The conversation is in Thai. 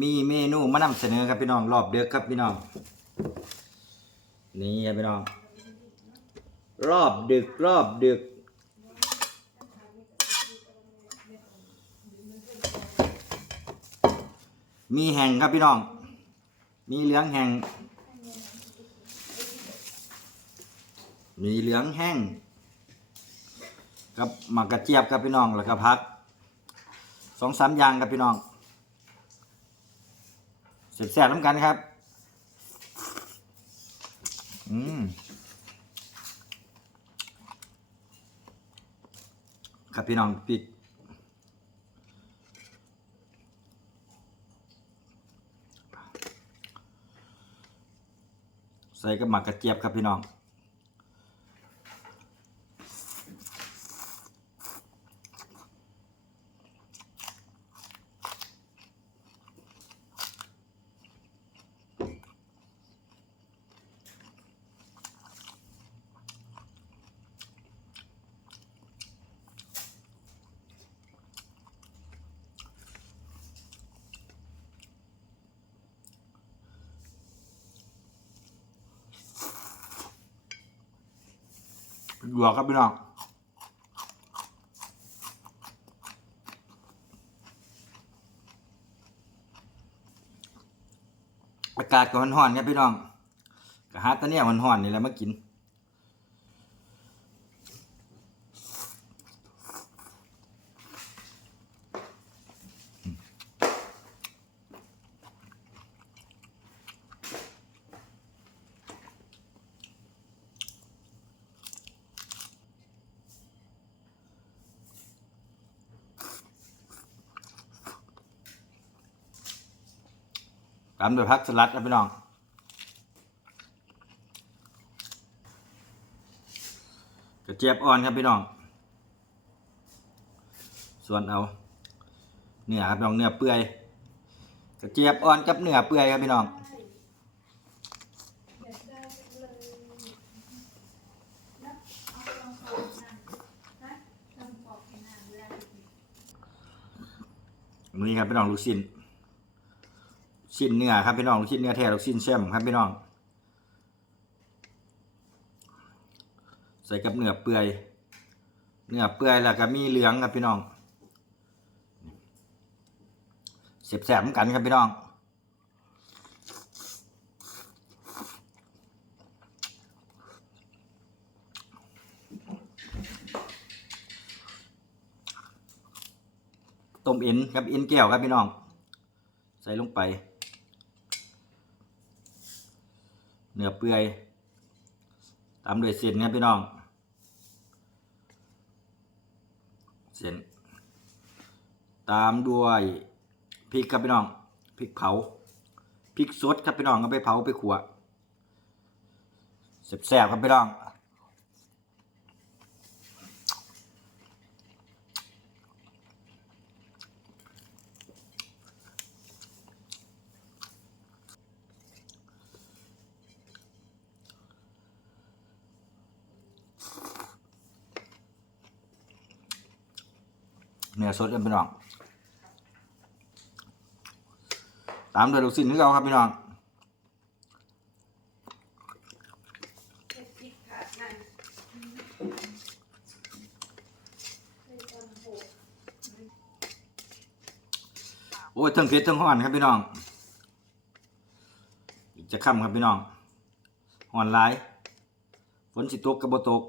มีเมนูมานำเสนอครับพี่น้องรอบเดือกครับพี่น้อง นี่ครับพี่น้อง รอบดึกรอบดึก มีแห่งครับพี่น้อง มีเหลืองแห่ง มีเหลืองแห้งกับหมักกระเจี๊ยบครับพี่น้องแล้วก็พักสองสามอย่างครับพี่น้อง เสร็จแซ่บน้ำกันครับ อืมครับพี่น้องปิดใส่กับหมักกระเจี๊ยบครับพี่น้อง หยวกครับพี่น้องอากาศก็ร้อนๆครับพี่น้องก็หาตะเนี่ยร้อนๆนี่แหละมากิน ตามด้วยผักสลัดครับพี่น้องกระเจี๊ยบอ่อนครับพี่น้อง ส่วนเอาเนื้อครับน้องเนื้อเปื่อยกระเจี๊ยบอ่อนกับเนื้อเปื่อยครับพี่น้องนี่ครับพี่น้องลูกชิ้น ชิ้นเนื้อครับพี่น้องลูกชิ้นเนื้อแท้ลูกชิ้นแช่มครับพี่น้อง ใส่กับเนื้อเปื่อย เนื้อเปื่อยแล้วก็มีเหลืองครับพี่น้องเสียบแสบกันครับพี่น้องต้มเอ็นครับเอ็นแก้วครับพี่น้อง ใส่ลงไป เนื้อเปื่อยตามด้วยเส้นครับพี่น้อง เส้นตามด้วยพริกครับพี่น้องพริกเผาพริกสดครับพี่น้องก็ไปเผาไปขัวแซ่บๆครับพี่น้อง เนื้อสดกันพี่น้อง ตามด้วยลูกชิ้นที่เราครับพี่น้องโอ้ยทั้งเผ็ดทั้งห้อนครับพี่น้อง จะค่ำครับพี่น้องห้อนหลายฝนสิตกกับบตก